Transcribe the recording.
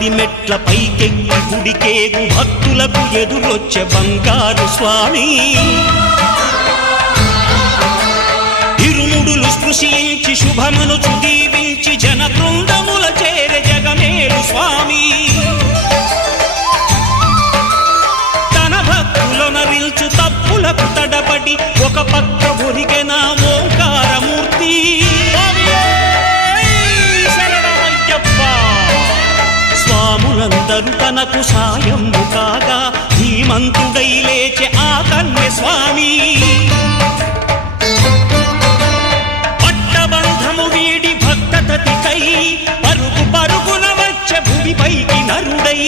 పడి మెట్ల పైకెక్కి గుడికేగు భక్తులకు ఎదురొచ్చే బంగారు స్వామి ఇరుముడులు స్పృశించి శుభమనుచు దీవించి జన బృందముల చేరే జగమేలు స్వామి తన భక్తులనరిల్చు తప్పులకు తడబడి ఒక పక్క ఒరిగెన ఓంకారమూర్తి స్వాములందరూ తనకు సాయము కాగా ధీమంతుడై లేచే ఆ కన్య స్వామి పట్టబంధము వీడి భక్తతతికై పరుగు పరుగున వచ్చే భూమిపైకి నరుడై